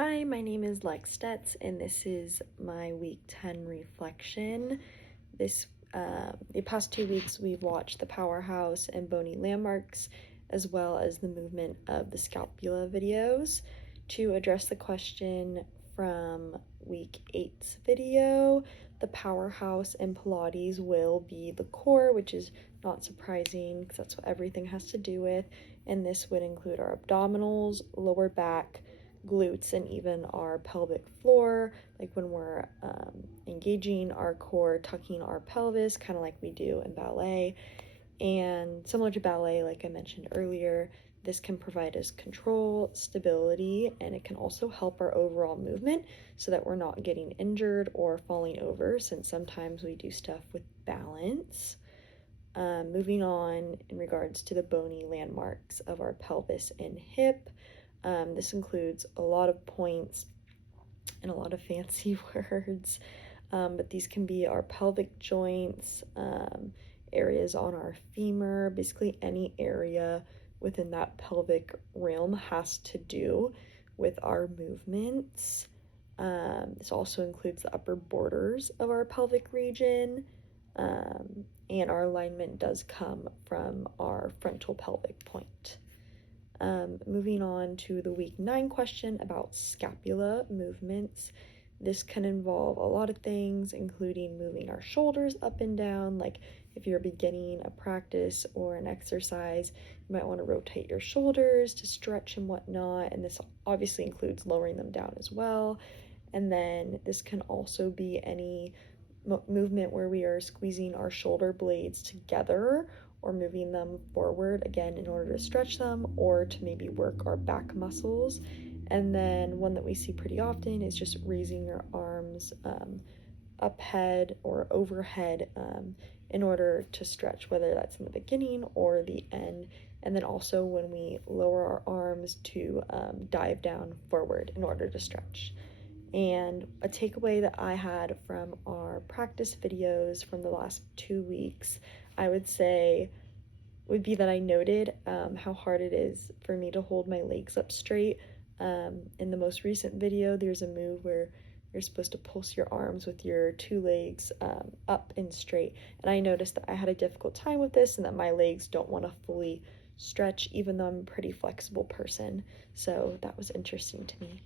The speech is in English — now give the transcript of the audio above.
Hi, my name is Lex Stetz, and this is my week 10 reflection. The past 2 weeks, we've watched the Powerhouse and Bony Landmarks, as well as the movement of the scapula videos. To address the question from week 8's video, the Powerhouse and Pilates will be the core, which is not surprising because that's what everything has to do with, and this would include our abdominals, lower back, glutes, and even our pelvic floor, like when we're engaging our core, tucking our pelvis, kind of like we do in ballet. And similar to ballet, like I mentioned earlier, this can provide us control, stability, and it can also help our overall movement so that we're not getting injured or falling over, since sometimes we do stuff with balance. Moving on in regards to the bony landmarks of our pelvis and hip, this includes a lot of points and a lot of fancy words, but these can be our pelvic joints, areas on our femur, basically any area within that pelvic realm has to do with our movements. This also includes the upper borders of our pelvic region, and our alignment does come from our frontal pelvic point. Moving on to the week 9 question about scapula movements. This can involve a lot of things, including moving our shoulders up and down. Like if you're beginning a practice or an exercise, you might want to rotate your shoulders to stretch and whatnot. And this obviously includes lowering them down as well. And then this can also be any movement where we are squeezing our shoulder blades together or moving them forward, again, in order to stretch them or to maybe work our back muscles. And then one that we see pretty often is just raising your arms up head or overhead in order to stretch, whether that's in the beginning or the end. And then also when we lower our arms to dive down forward in order to stretch. And a takeaway that I had from our practice videos from the last 2 weeks, I would say, would be that I noted how hard it is for me to hold my legs up straight. In the most recent video, there's a move where you're supposed to pulse your arms with your 2 legs up and straight. And I noticed that I had a difficult time with this and that my legs don't want to fully stretch, even though I'm a pretty flexible person. So that was interesting to me.